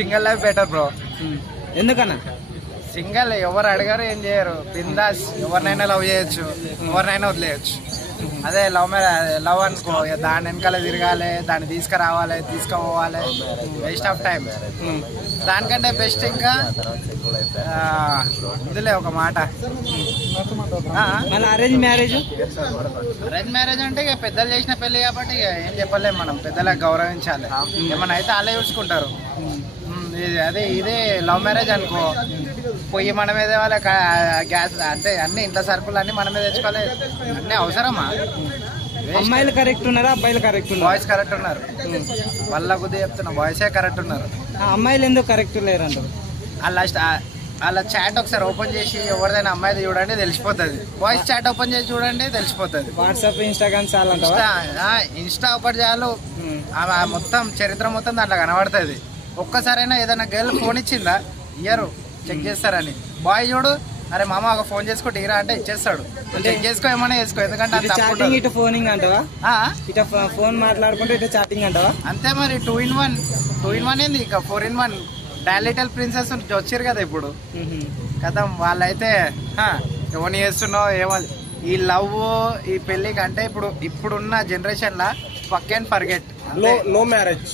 Single life better bro. ఎందుకన్నా? Single ఎవరు అడగారు, ఏం చేయరు, బిందాస్ ఎవరినైనా లవ్ చేయొచ్చు, ఎవరినైనా వదిలేయచ్చు. అదే లవ్ అనుకో, దాని వెనకాల తిరగాలి, దాన్ని తీసుకురావాలి, తీసుకుపోవాలి, వేస్ట్ ఆఫ్ టైం. దానికంటే బెస్ట్ ఇంకా ఇదిలే ఒక మాట. అరేంజ్ మ్యారేజ్ అంటే ఇక పెద్దలు చేసిన పెళ్లి కాబట్టి ఇక ఏం చెప్పలేము మనం. పెద్దలకు గౌరవించాలి, ఏమన్నా అయితే వాళ్ళే చూసుకుంటారు. అదే ఇదే లవ్ మ్యారేజ్ అనుకో, పొయ్యి మన మీద వాళ్ళ గ్యాస్ అంటే అన్ని ఇంట్లో సరుకులు అన్ని మన మీద తెచ్చుకోవాలి. అన్నీ అవసరమా? అమ్మాయిలు కరెక్ట్ ఉన్నారా, అబ్బాయిలు కరెక్ట్ ఉన్నారు? బాయ్స్ కరెక్ట్ ఉన్నారు. వాళ్ళ కొద్ది చెప్తున్నా, బాయ్సే కరెక్ట్ ఉన్నారు. అమ్మాయిలు ఎందుకు కరెక్ట్ లేరంటారు? వాళ్ళ చాట్ ఒకసారి ఓపెన్ చేసి ఎవరిదైనా అమ్మాయిది చూడండి తెలిసిపోతుంది. బాయ్స్ చాట్ ఓపెన్ చేసి చూడండి తెలిసిపోతుంది. వాట్సాప్, ఇన్స్టాగ్రామ్ చాలా ఇన్స్టా ఒకటి చాలు, మొత్తం చరిత్ర మొత్తం దాంట్లో కనబడుతుంది. ఒక్కసారైనా ఏదైనా గర్ల్ ఫోన్ ఇచ్చిందా, ఇయ్యరు, చెక్ చేస్తారని. బాయ్ చూడు, అరే మామ ఒక ఫోన్ చేసుకుంటే ఇరా అంటే ఇచ్చేస్తాడు. చెక్ చేసుకో, ఏమైనా చేసుకో, ఎందుకంటే చాటింగ్ ఇటు ఫోనింగ్ అంటావా? ఇటు ఫోన్ మాట్లాడుకుంటే ఇటు చాటింగ్ అంటావా? అంతే మరి. 2-in-1 ఏంది, ఇక 4-in-1 లిటిల్ ప్రిన్సెస్ వచ్చారు కదా ఇప్పుడు కదా. వాళ్ళైతే ఎవరిని చేస్తున్నావు ఏమో. ఈ లవ్, ఈ పెళ్లి కంటే ఇప్పుడున్న జనరేషన్ లా fuck and forget. No marriage.